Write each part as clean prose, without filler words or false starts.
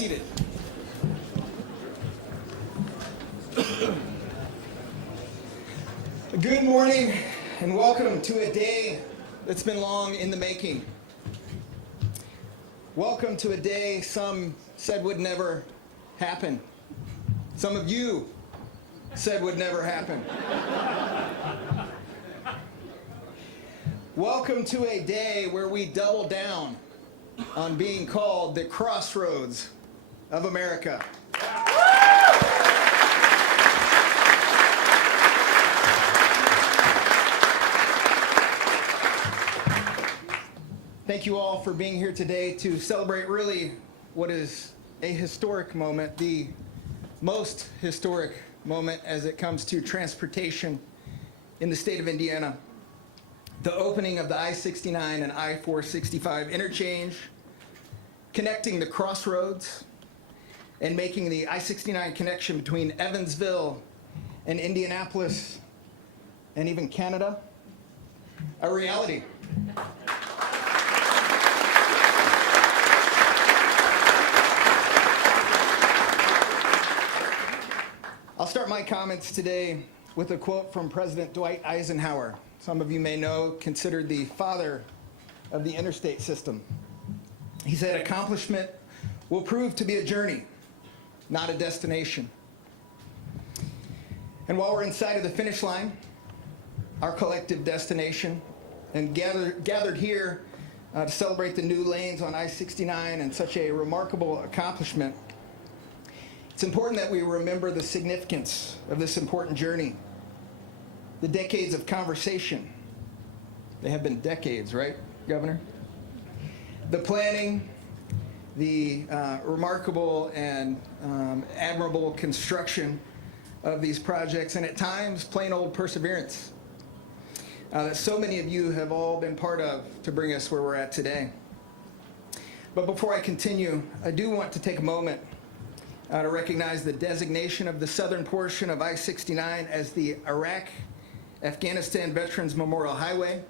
seated. Good morning and welcome to a day that's been long in the making. Welcome to a day some said would never happen. Some of you said would never happen. Welcome to a day where we double down on being called the crossroads of America. Thank you all for being here today to celebrate really what is a historic moment, the most historic moment as it comes to transportation in the state of Indiana. The opening of the I-69 and I-465 interchange, connecting the crossroads, and making the I-69 connection between Evansville and Indianapolis and even Canada a reality. I'll start my comments today with a quote from President Dwight Eisenhower. Some of you may know, considered the father of the interstate system. He said, "Accomplishment will prove to be a journey, not a destination." And while we're inside of the finish line, our collective destination, and gathered here to celebrate the new lanes on I-69 and such a remarkable accomplishment, it's important that we remember the significance of this important journey. The decades of conversation. They have been decades, right, Governor? The planning, the remarkable and admirable construction of these projects, and at times, plain old perseverance that so many of you have all been part of to bring us where we're at today. But before I continue, I do want to take a moment to recognize the designation of the southern portion of I-69 as the Iraq-Afghanistan Veterans Memorial Highway,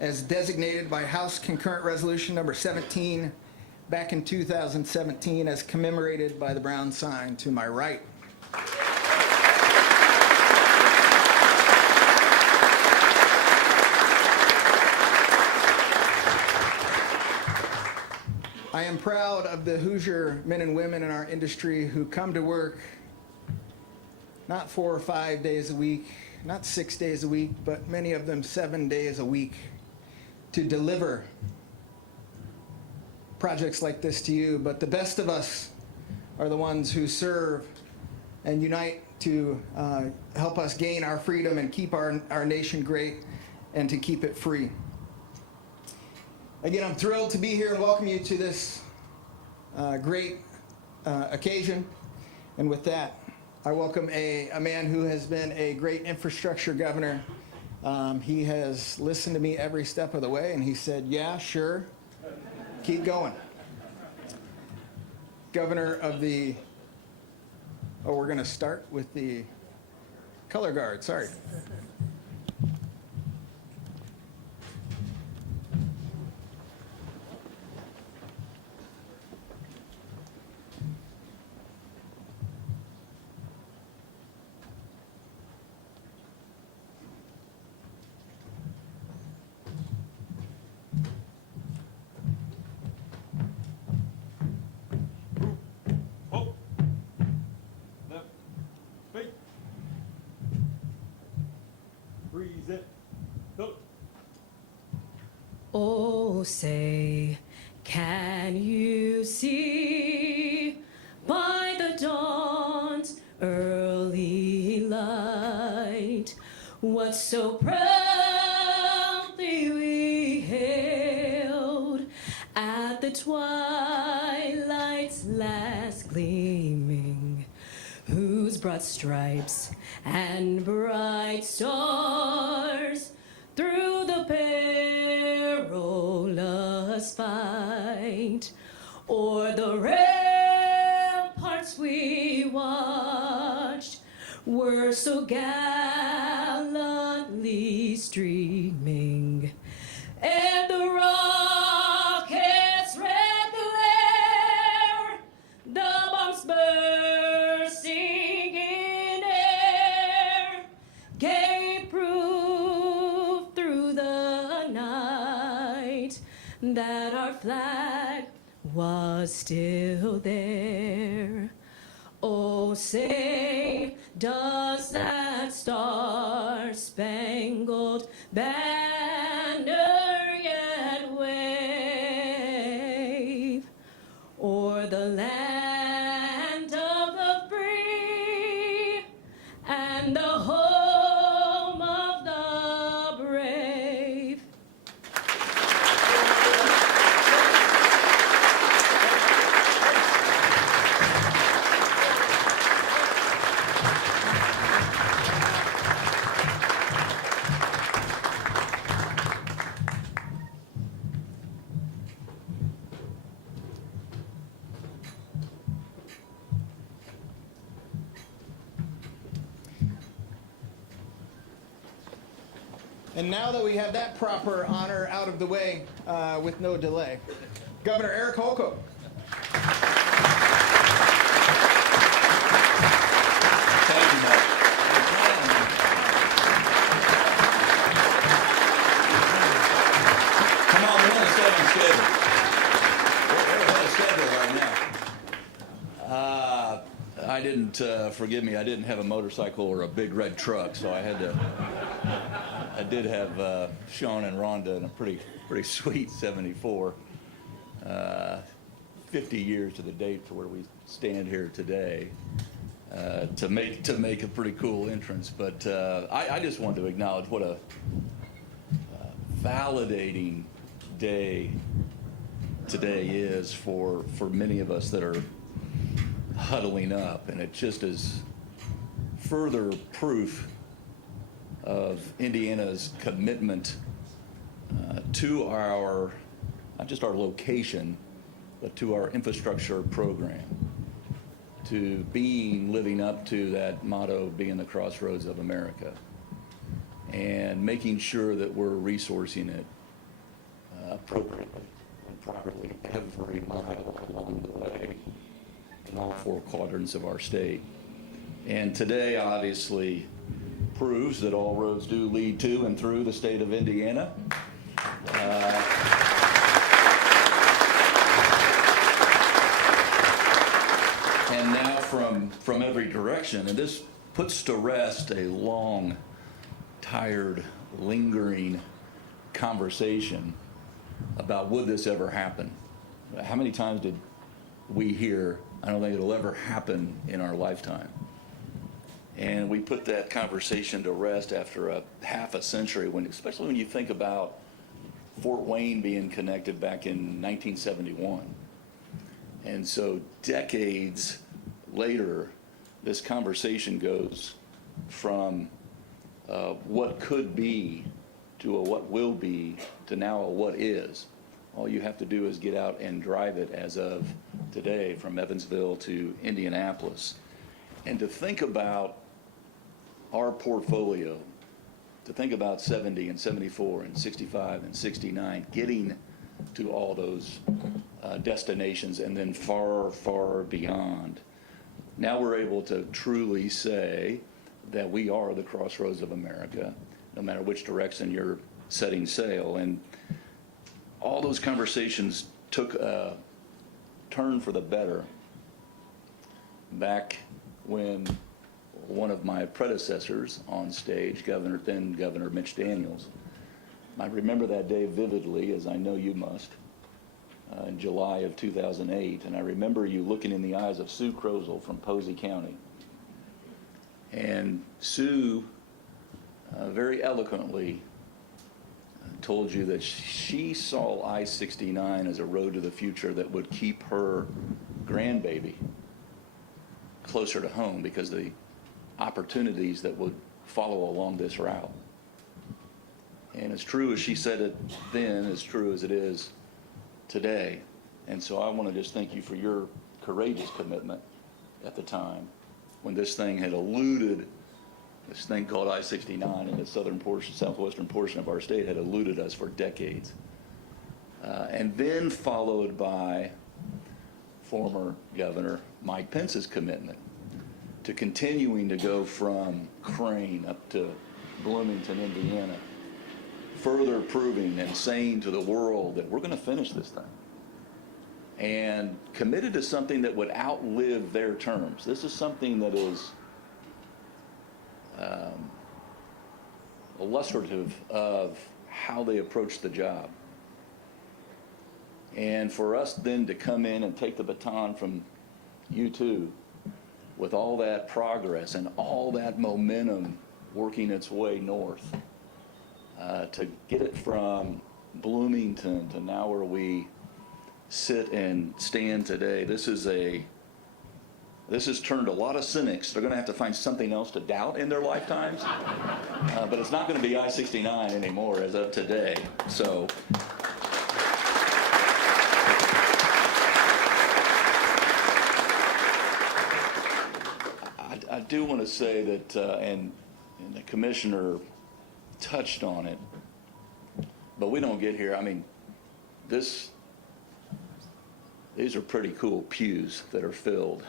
as designated by House Concurrent Resolution number 17 back in 2017, as commemorated by the brown sign to my right. I am proud of the Hoosier men and women in our industry who come to work not 4 or 5 days a week, not 6 days a week, but many of them 7 days a week to deliver projects like this to you. But the best of us are the ones who serve and unite to help us gain our freedom and keep our nation great and to keep it free. Again, I'm thrilled to be here and welcome you to this great occasion. And with that, I welcome a man who has been a great infrastructure governor. He has listened to me every step of the way, and he said, "Yeah, sure, keep going." Governor of the, we're going to start with the color guard, sorry. Oh, say, can you see by the dawn's early light what so proudly we hailed at the twilight's last gleaming, whose broad stripes and bright stars through the perilous fight o'er the ramparts we watched were so gallantly streaming, and the rocket's red glare, the that our flag was still there. Oh, say, does that star-spangled banner yet wave o'er the land of the free and the home of the brave? And now that we have that proper honor out of the way with no delay, Governor Eric Holcomb. Thank you, Mike. Come on, we're on a schedule. We're ahead of schedule right now. I didn't, forgive me, I didn't have a motorcycle or a big red truck, so I did have Sean and Rhonda in a pretty sweet 74. 50 years to the date to where we stand here today to make a pretty cool entrance. But I just wanted to acknowledge what a validating day today is for many of us that are huddling up, and it just is further proof of Indiana's commitment to our, not just our location, but to our infrastructure program, to living up to that motto, being the crossroads of America, and making sure that we're resourcing it appropriately and properly every mile along the way in all four quadrants of our state. And today, obviously, proves that all roads do lead to and through the state of Indiana. And now from every direction, and this puts to rest a long, tired, lingering conversation about would this ever happen? How many times did we hear, I don't think it'll ever happen in our lifetime? And we put that conversation to rest after a half a century, especially when you think about Fort Wayne being connected back in 1971. And so decades later, this conversation goes from what could be to a what will be to now a what is. All you have to do is get out and drive it as of today from Evansville to Indianapolis. And to think about our portfolio, to think about 70 and 74 and 65 and 69, getting to all those destinations and then far, far beyond. Now we're able to truly say that we are the crossroads of America, no matter which direction you're setting sail. And all those conversations took a turn for the better back when one of my predecessors on stage, then Governor Mitch Daniels, I remember that day vividly, as I know you must, in July of 2008, and I remember you looking in the eyes of Sue Crozel from Posey County. And Sue very eloquently told you that she saw I-69 as a road to the future that would keep her grandbaby closer to home because the opportunities that would follow along this route. And as true as she said it then, as true as it is today. And so I want to just thank you for your courageous commitment at the time when this thing had eluded, this thing called I-69 in the southwestern portion of our state had eluded us for decades. And then followed by former Governor Mike Pence's commitment to continuing to go from Crane up to Bloomington, Indiana, further proving and saying to the world that we're going to finish this thing, and committed to something that would outlive their terms. This is something that is illustrative of how they approach the job. And for us then to come in and take the baton from you two with all that progress and all that momentum working its way north, to get it from Bloomington to now where we sit and stand today, this has turned a lot of cynics. They're going to have to find something else to doubt in their lifetimes. But it's not going to be I-69 anymore as of today. So I do want to say that, and the commissioner touched on it, but we don't get here. I mean, these are pretty cool pews that are filled.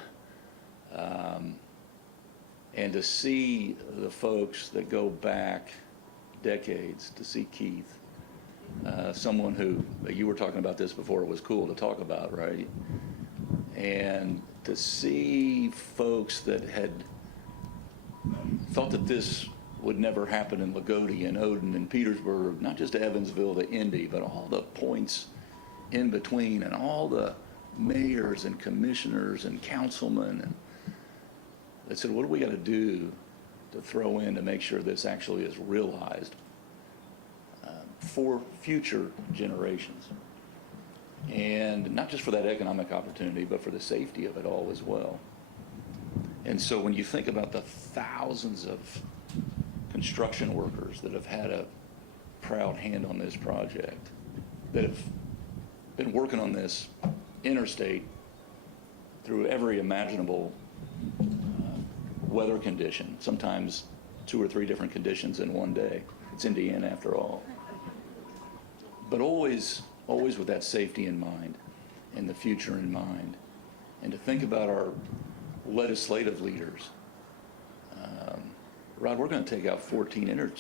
And to see the folks that go back decades, to see Keith, someone who, you were talking about this before, it was cool to talk about, right? And to see folks that had thought that this would never happen in Lagodi and Odin and Petersburg, not just to Evansville to Indy, but all the points in between, and all the mayors and commissioners and councilmen, and they said, what do we got to do to throw in to make sure this actually is realized for future generations? And not just for that economic opportunity, but for the safety of it all as well. And so when you think about the thousands of construction workers that have had a proud hand on this project, that have been working on this interstate through every imaginable weather condition, sometimes 2 or 3 different conditions in one day. It's Indiana after all. But always with that safety in mind and the future in mind, and to think about our legislative leaders. Rod, we're going to take out 14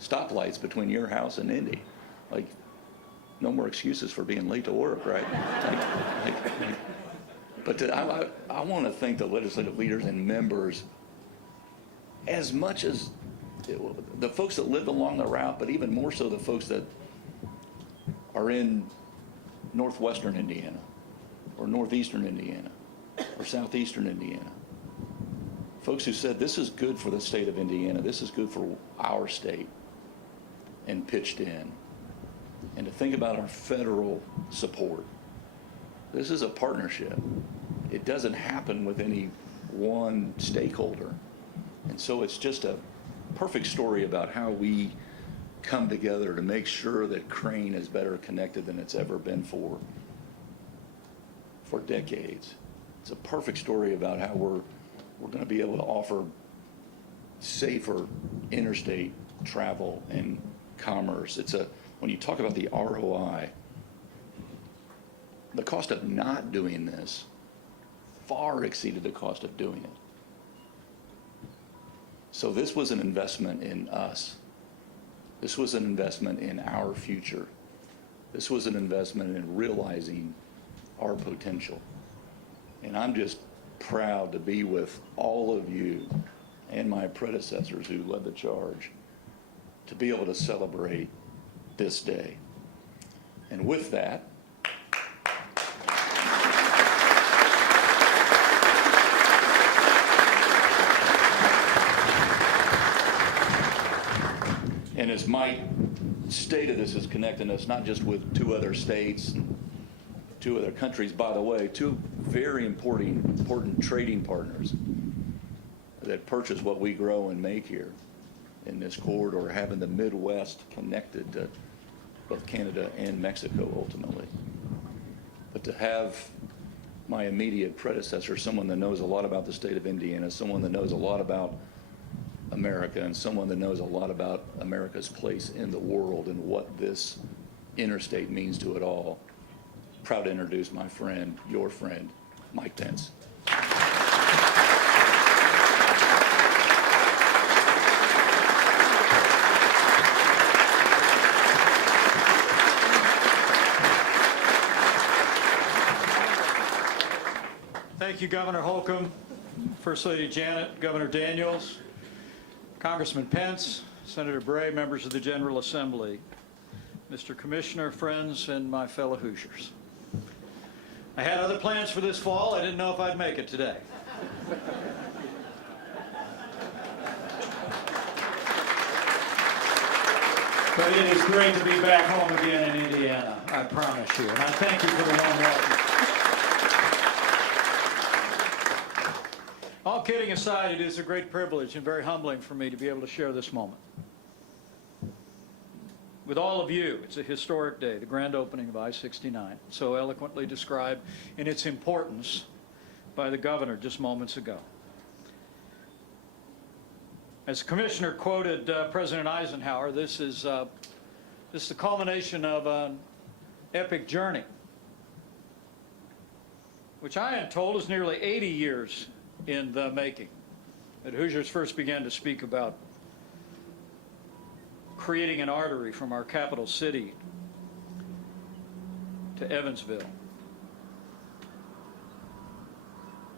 stoplights between your house and Indy. Like, no more excuses for being late to work, right? I want to thank the legislative leaders and members, as much as the folks that live along the route, but even more so the folks that are in northwestern Indiana, or northeastern Indiana, or southeastern Indiana. Folks who said, this is good for the state of Indiana, this is good for our state, and pitched in. And to think about our federal support. This is a partnership. It doesn't happen with any one stakeholder. And so it's just a perfect story about how we come together to make sure that Crane is better connected than it's ever been for decades. It's a perfect story about how we're going to be able to offer safer interstate travel and commerce. When you talk about the ROI, the cost of not doing this far exceeded the cost of doing it. So this was an investment in us. This was an investment in our future. This was an investment in realizing our potential. And I'm just proud to be with all of you and my predecessors who led the charge to be able to celebrate this day. And with that, and as Mike stated, this is connecting us not just with 2 other states, and 2 other countries, by the way, 2 very important trading partners that purchase what we grow and make here in this corridor, having the Midwest connected to both Canada and Mexico ultimately. But to have my immediate predecessor, someone that knows a lot about the state of Indiana, someone that knows a lot about America, and someone that knows a lot about America's place in the world and what this interstate means to it all. Proud to introduce my friend, your friend, Mike Pence. Thank you, Governor Holcomb, First Lady Janet, Governor Daniels, Congressman Pence, Senator Bray, members of the General Assembly, Mr. Commissioner, friends, and my fellow Hoosiers. I had other plans for this fall. I didn't know if I'd make it today. But it is great to be back home again in Indiana, I promise you. And I thank you for the warm welcome. All kidding aside, it is a great privilege and very humbling for me to be able to share this moment with all of you. It's a historic day, the grand opening of I-69, so eloquently described in its importance by the governor just moments ago. As the commissioner quoted President Eisenhower, this is the culmination of an epic journey, which I am told is nearly 80 years in the making, that Hoosiers first began to speak about creating an artery from our capital city to Evansville.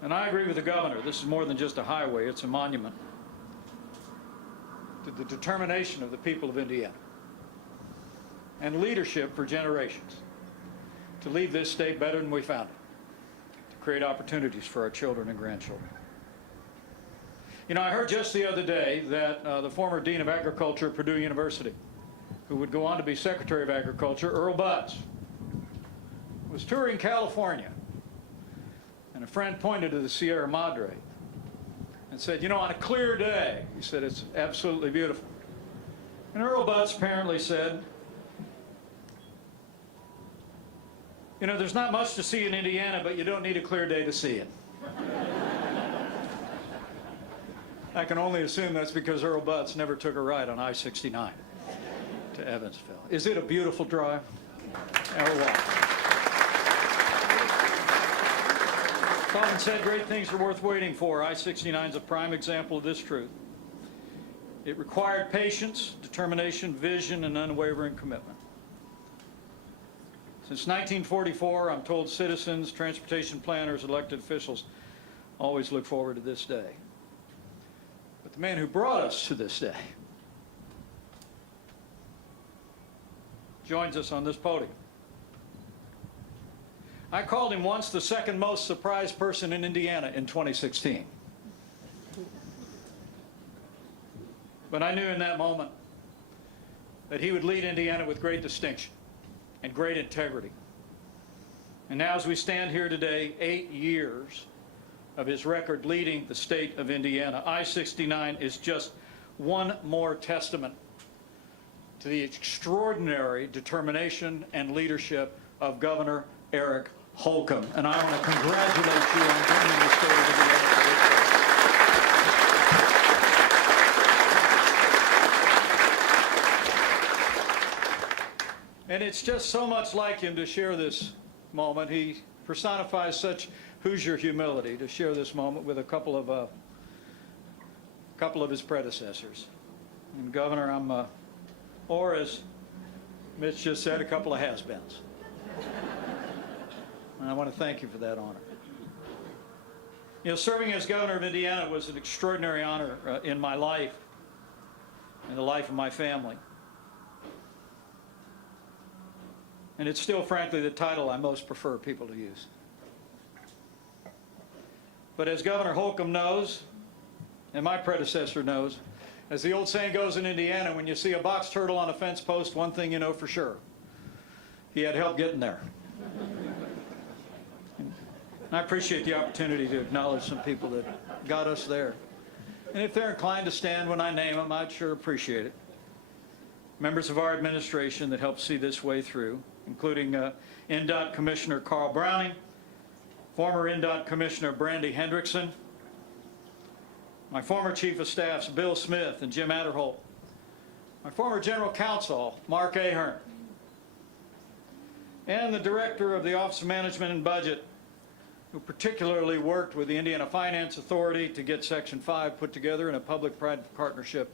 And I agree with the governor, this is more than just a highway, it's a monument to the determination of the people of Indiana and leadership for generations to leave this state better than we found it, to create opportunities for our children and grandchildren. You know, I heard just the other day that the former Dean of Agriculture at Purdue University, who would go on to be Secretary of Agriculture, Earl Butz, was touring California, and a friend pointed to the Sierra Madre and said, you know, on a clear day, he said, it's absolutely beautiful. And Earl Butz apparently said, you know, there's not much to see in Indiana, but you don't need a clear day to see it. I can only assume that's because Earl Butz never took a ride on I-69 to Evansville. Is it a beautiful drive? Often said great things are worth waiting for. I-69 is a prime example of this truth. It required patience, determination, vision, and unwavering commitment. Since 1944, I'm told citizens, transportation planners, elected officials always look forward to this day. But the man who brought us to this day joins us on this podium. I called him once the second most surprised person in Indiana in 2016. But I knew in that moment that he would lead Indiana with great distinction and great integrity. And now as we stand here today, 8 years of his record leading the state of Indiana, I-69 is just one more testament to the extraordinary determination and leadership of Governor Eric Holcomb. And I want to congratulate you on bringing the state of Indiana to this place. And it's just so much like him to share this moment. He personifies such Hoosier humility to share this moment with a couple of his predecessors. And Governor, or as Mitch just said, a couple of has-beens. And I want to thank you for that honor. You know, serving as governor of Indiana was an extraordinary honor in my life and the life of my family. And it's still, frankly, the title I most prefer people to use. But as Governor Holcomb knows, and my predecessor knows, as the old saying goes in Indiana, when you see a box turtle on a fence post, one thing you know for sure: he had help getting there. I appreciate the opportunity to acknowledge some people that got us there. And if they're inclined to stand when I name them, I'd sure appreciate it. Members of our administration that helped see this way through, including INDOT Commissioner Carl Browning, former INDOT Commissioner Brandy Hendrickson, my former Chief of Staffs Bill Smith and Jim Adderholt, my former General Counsel Mark Ahern, and the Director of the Office of Management and Budget, who particularly worked with the Indiana Finance Authority to get Section 5 put together in a public-private partnership,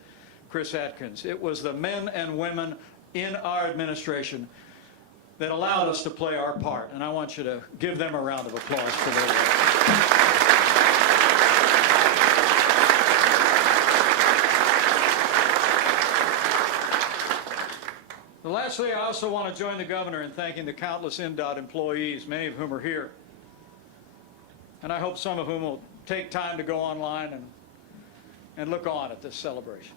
Chris Atkins. It was the men and women in our administration that allowed us to play our part, and I want you to give them a round of applause for their work. Lastly, I also want to join the governor in thanking the countless INDOT employees, many of whom are here, and I hope some of whom will take time to go online and look on at this celebration.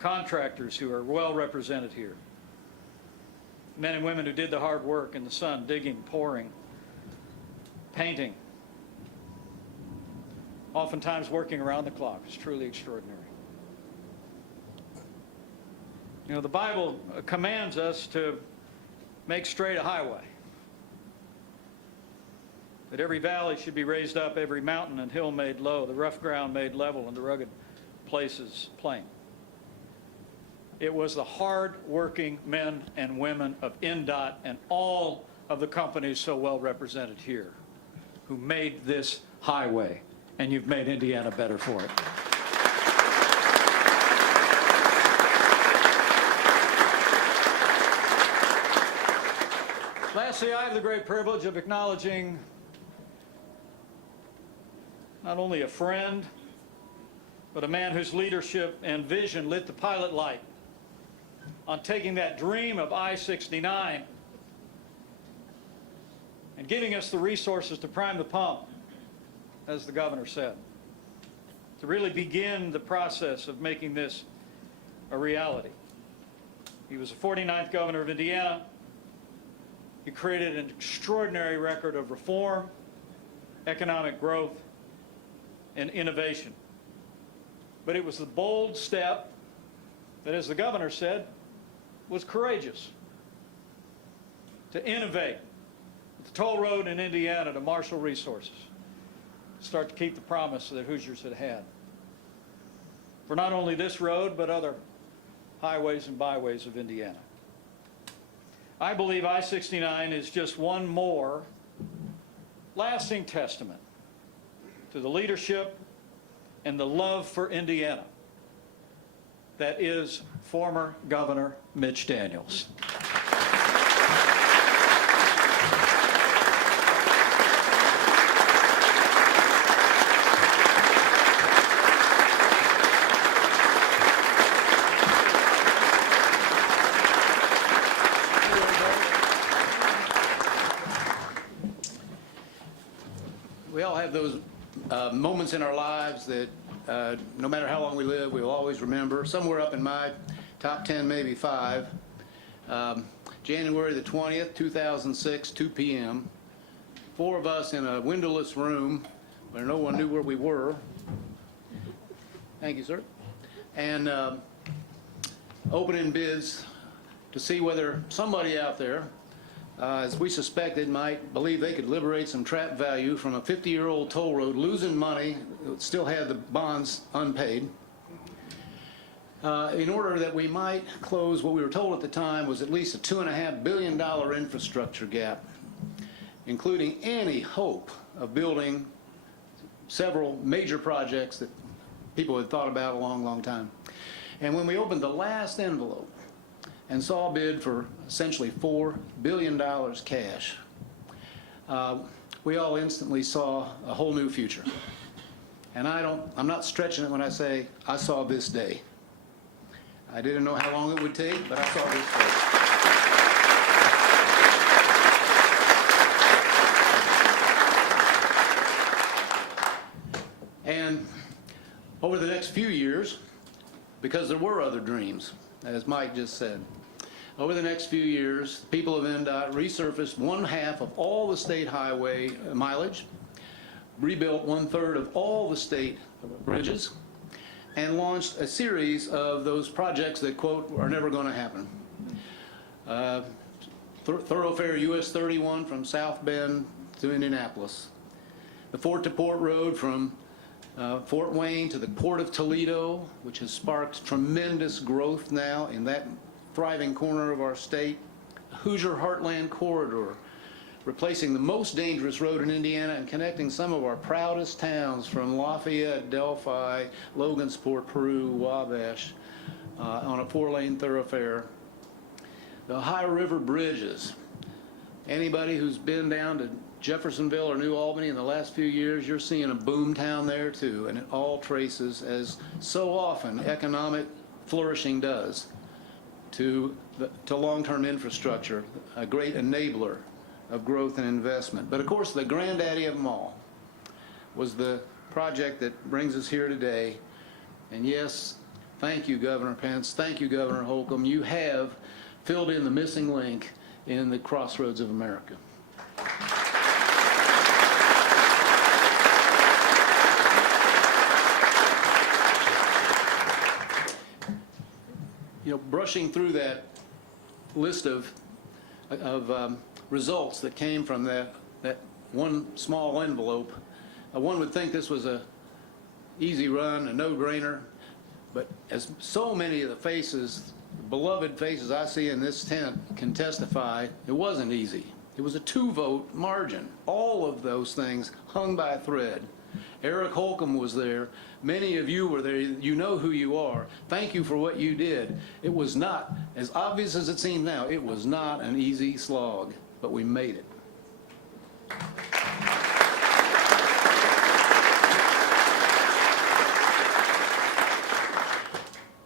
Contractors who are well represented here, men and women who did the hard work in the sun, digging, pouring, painting, oftentimes working around the clock. It's truly extraordinary. You know, the Bible commands us to make straight a highway, that every valley should be raised up, every mountain and hill made low, the rough ground made level, and the rugged places plain. It was the hard-working men and women of INDOT and all of the companies so well represented here who made this highway, and you've made Indiana better for it. Lastly, I have the great privilege of acknowledging not only a friend, but a man whose leadership and vision lit the pilot light on taking that dream of I-69 and giving us the resources to prime the pump, as the governor said, to really begin the process of making this a reality. He was the 49th governor of Indiana. He created an extraordinary record of reform, economic growth, and innovation. But it was the bold step that, as the governor said, was courageous to innovate the toll road in Indiana to marshal resources, to start to keep the promise that Hoosiers had had for not only this road, but other highways and byways of Indiana. I believe I-69 is just one more lasting testament to the leadership and the love for Indiana that is former Governor Mitch Daniels. We all have those moments in our lives that no matter how long we live, we'll always remember. Somewhere up in my top 10, maybe 5. January the 20th, 2006, 2 p.m. 4 of us in a windowless room where no one knew where we were. Thank you, sir. And opening bids to see whether somebody out there, as we suspected, might believe they could liberate some trapped value from a 50-year-old toll road, losing money, still had the bonds unpaid, in order that we might close what we were told at the time was at least a $2.5 billion infrastructure gap, including any hope of building several major projects that people had thought about a long, long time. And when we opened the last envelope and saw a bid for essentially $4 billion cash, we all instantly saw a whole new future. And I'm not stretching it when I say I saw this day. I didn't know how long it would take, but I saw this day. And over the next few years, because there were other dreams, as Mike just said, over the next few years, the people of INDOT resurfaced 1/2 of all the state highway mileage, rebuilt 1/3 of all the state bridges, and launched a series of those projects that, quote, are never going to happen. Thoroughfare US 31 from South Bend to Indianapolis. The Fort to Port Road from Fort Wayne to the Port of Toledo, which has sparked tremendous growth now in that thriving corner of our state. Hoosier Heartland Corridor, replacing the most dangerous road in Indiana and connecting some of our proudest towns from Lafayette, Delphi, Logansport, Peru, Wabash, on a 4-lane thoroughfare. The Ohio River bridges. Anybody who's been down to Jeffersonville or New Albany in the last few years, you're seeing a boom town there too, and it all traces, as so often economic flourishing does, to long-term infrastructure, a great enabler of growth and investment. But of course, the granddaddy of them all was the project that brings us here today. And yes, thank you, Governor Pence. Thank you, Governor Holcomb. You have filled in the missing link in the crossroads of America. You know, brushing through that list of results that came from that one small envelope, one would think this was a easy run, a no-brainer, but as so many of the faces, beloved faces I see in this tent can testify, it wasn't easy. It was a 2-vote margin. All of those things hung by a thread. Eric Holcomb was there. Many of you were there. You know who you are. Thank you for what you did. It was not, as obvious as it seems now, it was not an easy slog, but we made it.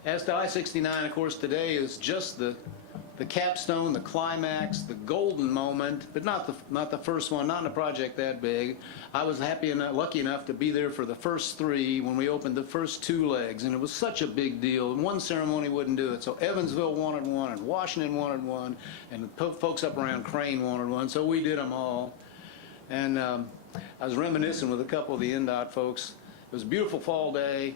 As to I-69, of course, today is just the capstone, the climax, the golden moment, but not the first one, not in a project that big. I was lucky enough to be there for the first 3 when we opened the first 2 legs, and it was such a big deal, and one ceremony wouldn't do it. So Evansville wanted one, and Washington wanted one, and the folks up around Crane wanted one, so we did them all. And I was reminiscing with a couple of the INDOT folks. It was a beautiful fall day.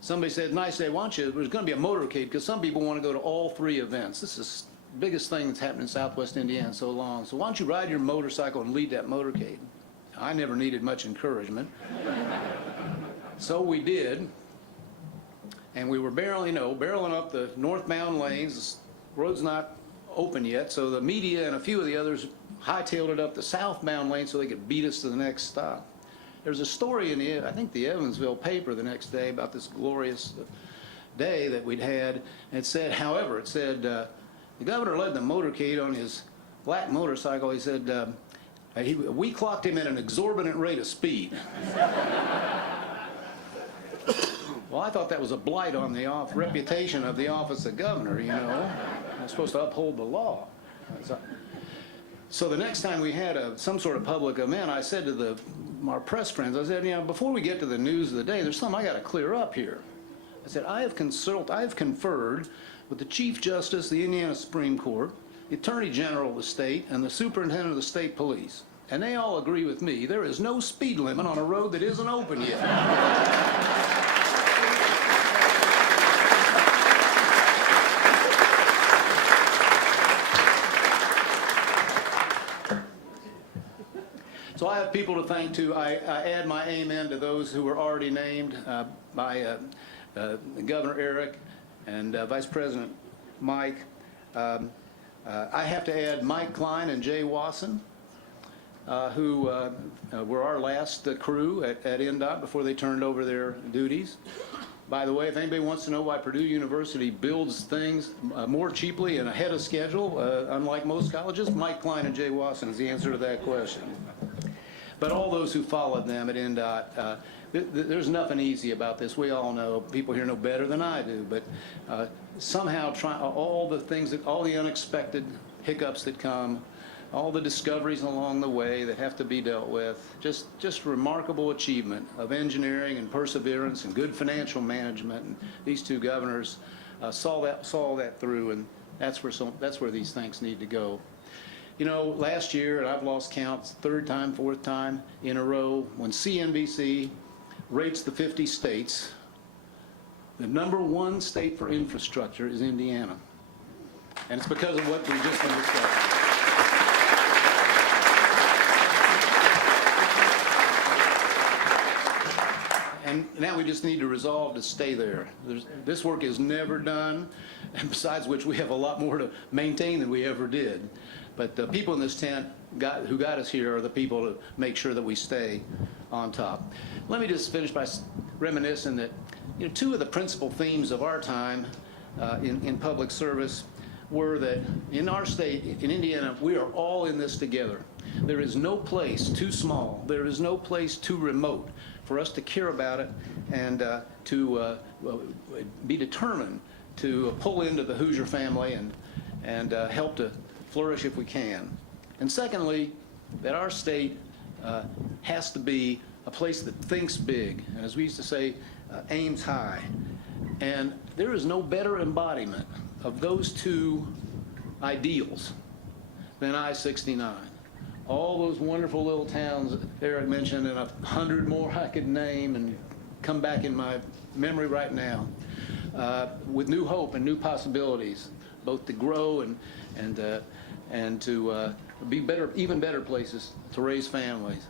Somebody said, nice day, why don't you, there's going to be a motorcade, because some people want to go to all 3 events. This is the biggest thing that's happened in Southwest Indiana in so long. So why don't you ride your motorcycle and lead that motorcade? I never needed much encouragement. So we did, and we were barreling up the northbound lanes. The road's not open yet, so the media and a few of the others hightailed it up the southbound lane so they could beat us to the next stop. There's a story in I think the Evansville paper the next day about this glorious day that we'd had. And it said, however, the governor led the motorcade on his black motorcycle. He said, we clocked him at an exorbitant rate of speed. Well, I thought that was a blight on the reputation of the office of governor, you know. I'm supposed to uphold the law. So the next time we had some sort of public event, I said to our press friends, I said, you know, before we get to the news of the day, there's something I got to clear up here. I said, I have conferred with the Chief Justice of the Indiana Supreme Court, the Attorney General of the state, and the Superintendent of the State Police. And they all agree with me. There is no speed limit on a road that isn't open yet. So I have people to thank too. I add my amen to those who were already named by Governor Eric and Vice President Mike. I have to add Mike Klein and Jay Wasson, who were our last crew at INDOT before they turned over their duties. By the way, if anybody wants to know why Purdue University builds things more cheaply and ahead of schedule, unlike most colleges, Mike Klein and Jay Wasson is the answer to that question. But all those who followed them at INDOT, there's nothing easy about this. We all know. People here know better than I do. But somehow, all the unexpected hiccups that come, all the discoveries along the way that have to be dealt with, just remarkable achievement of engineering and perseverance and good financial management. And these 2 governors saw that through, and that's where these things need to go. You know, last year, and I've lost count, 3rd time, 4th time in a row, when CNBC rates the 50 states, the #1 state for infrastructure is Indiana. And it's because of what we just been discussing. And now we just need to resolve to stay there. This work is never done, and besides which we have a lot more to maintain than we ever did. But the people in this tent who got us here are the people to make sure that we stay on top. Let me just finish by reminiscing that 2 of the principal themes of our time in public service were that in our state, in Indiana, we are all in this together. There is no place too small. There is no place too remote for us to care about it and to be determined to pull into the Hoosier family and help to flourish if we can. And secondly, that our state has to be a place that thinks big, and as we used to say, aims high. And there is no better embodiment of those two ideals than I-69. All those wonderful little towns that Eric mentioned, and 100 more I could name and come back in my memory right now, with new hope and new possibilities, both to grow and to be better, even better places to raise families.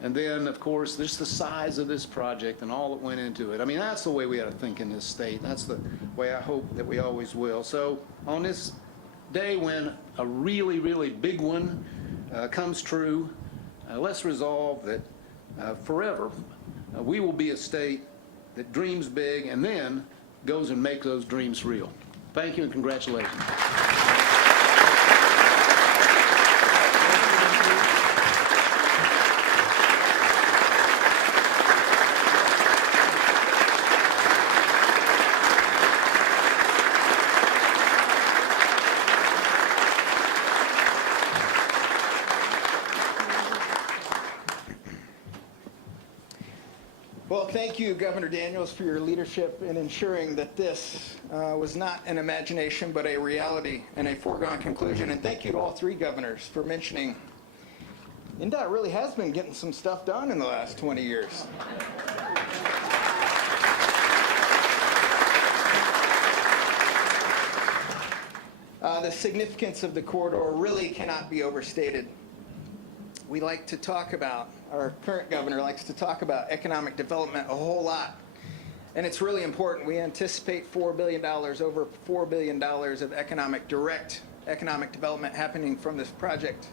And then, of course, there's the size of this project and all that went into it. I mean, that's the way we ought to think in this state. That's the way I hope that we always will. So on this day when a really, really big one comes true, let's resolve that forever we will be a state that dreams big and then goes and makes those dreams real. Thank you and congratulations. Well, thank you, Governor Daniels, for your leadership in ensuring that this was not an imagination but a reality and a foregone conclusion. And thank you to all three governors for mentioning INDOT really has been getting some stuff done in the last 20 years. The significance of the corridor really cannot be overstated. We like to talk about, our current governor likes to talk about economic development a whole lot. And it's really important. We anticipate $4 billion, over $4 billion of direct economic development happening from this project.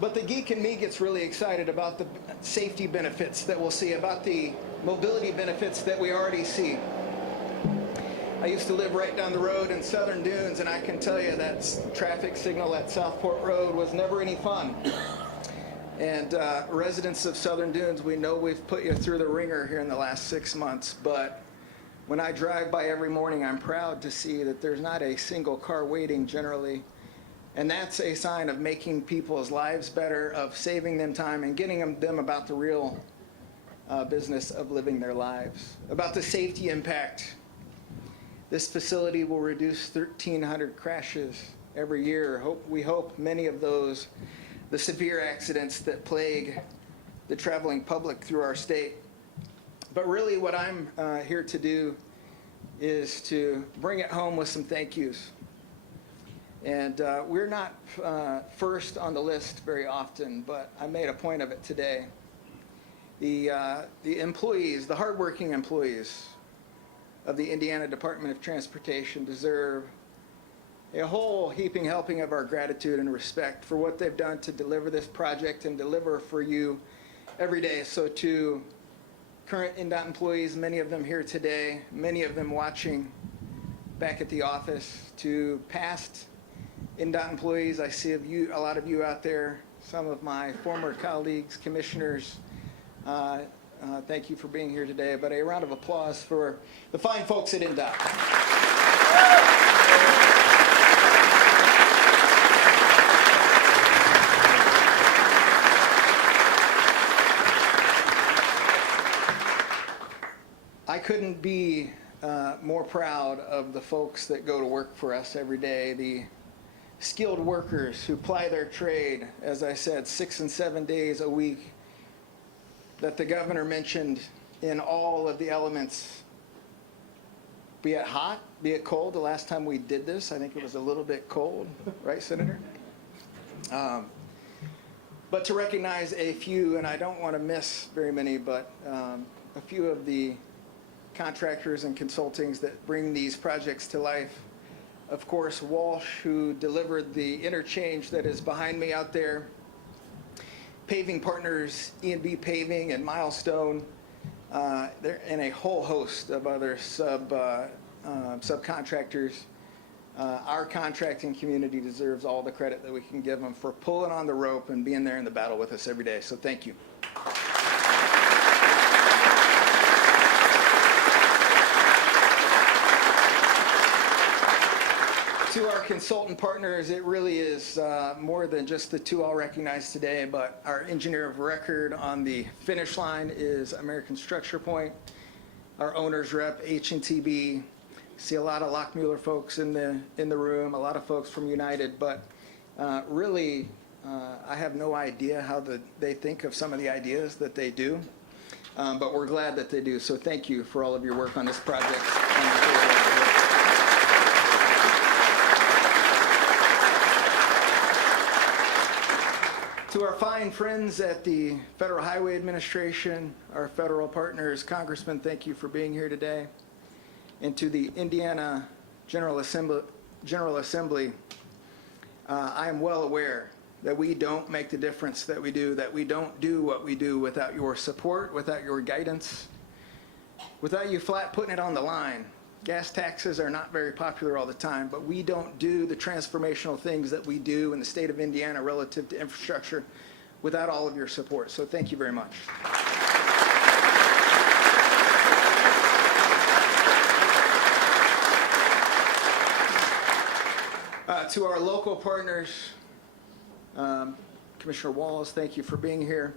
But the geek in me gets really excited about the safety benefits that we'll see, about the mobility benefits that we already see. I used to live right down the road in Southern Dunes, and I can tell you that traffic signal at Southport Road was never any fun. And residents of Southern Dunes, we know we've put you through the ringer here in the last 6 months, but when I drive by every morning, I'm proud to see that there's not a single car waiting generally. And that's a sign of making people's lives better, of saving them time and getting them about the real business of living their lives. About the safety impact, this facility will reduce 1,300 crashes every year. We hope many of those, the severe accidents that plague the traveling public through our state. But really what I'm here to do is to bring it home with some thank yous. And we're not first on the list very often, but I made a point of it today. The employees, the hardworking employees of the Indiana Department of Transportation deserve a whole heaping helping of our gratitude and respect for what they've done to deliver this project and deliver for you every day. So to current INDOT employees, many of them here today, many of them watching back at the office, to past INDOT employees, I see a lot of you out there, some of my former colleagues, commissioners, thank you for being here today, but a round of applause for the fine folks at INDOT. I couldn't be more proud of the folks that go to work for us every day, the skilled workers who ply their trade, as I said, 6 and 7 days a week, that the governor mentioned in all of the elements, be it hot, be it cold. The last time we did this, I think it was a little bit cold, right, Senator? But to recognize a few, and I don't want to miss very many, but a few of the contractors and consultings that bring these projects to life. Of course, Walsh, who delivered the interchange that is behind me out there. Paving partners, E&B Paving and Milestone, and a whole host of other subcontractors. Our contracting community deserves all the credit that we can give them for pulling on the rope and being there in the battle with us every day. So thank you. To our consultant partners, it really is more than just the two I'll recognize today, but our engineer of record on the finish line is American Structure Point. Our owner's rep, H&TB. See a lot of Lockmuller folks in the room, a lot of folks from United, but really, I have no idea how they think of some of the ideas that they do, but we're glad that they do. So thank you for all of your work on this project. To our fine friends at the Federal Highway Administration, our federal partners, Congressman, thank you for being here today. And to the Indiana General Assembly, I am well aware that we don't make the difference that we do, that we don't do what we do without your support, without your guidance, without you flat putting it on the line. Gas taxes are not very popular all the time, but we don't do the transformational things that we do in the state of Indiana relative to infrastructure without all of your support. So thank you very much. To our local partners, Commissioner Walls, thank you for being here.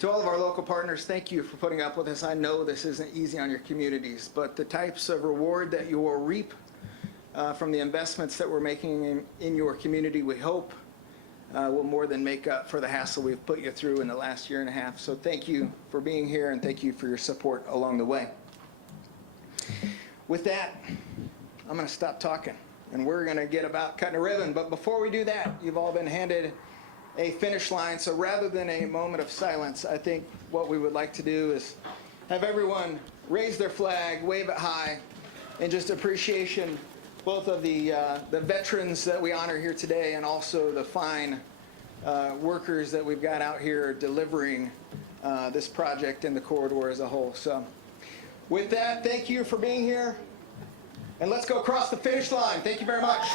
To all of our local partners, thank you for putting up with us. I know this isn't easy on your communities, but the types of reward that you will reap from the investments that we're making in your community, we hope, will more than make up for the hassle we've put you through in the last year and a half. So thank you for being here, and thank you for your support along the way. With that, I'm going to stop talking, and we're going to get about cutting a ribbon. But before we do that, you've all been handed a finish line. So rather than a moment of silence, I think what we would like to do is have everyone raise their flag, wave it high, in just appreciation both of the veterans that we honor here today and also the fine workers that we've got out here delivering this project and the corridor as a whole. So with that, thank you for being here, and let's go across the finish line. Thank you very much.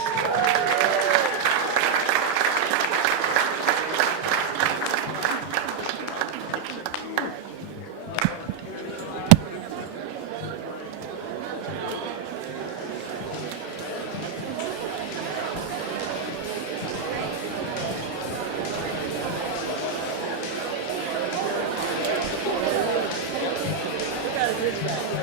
Look at this guy.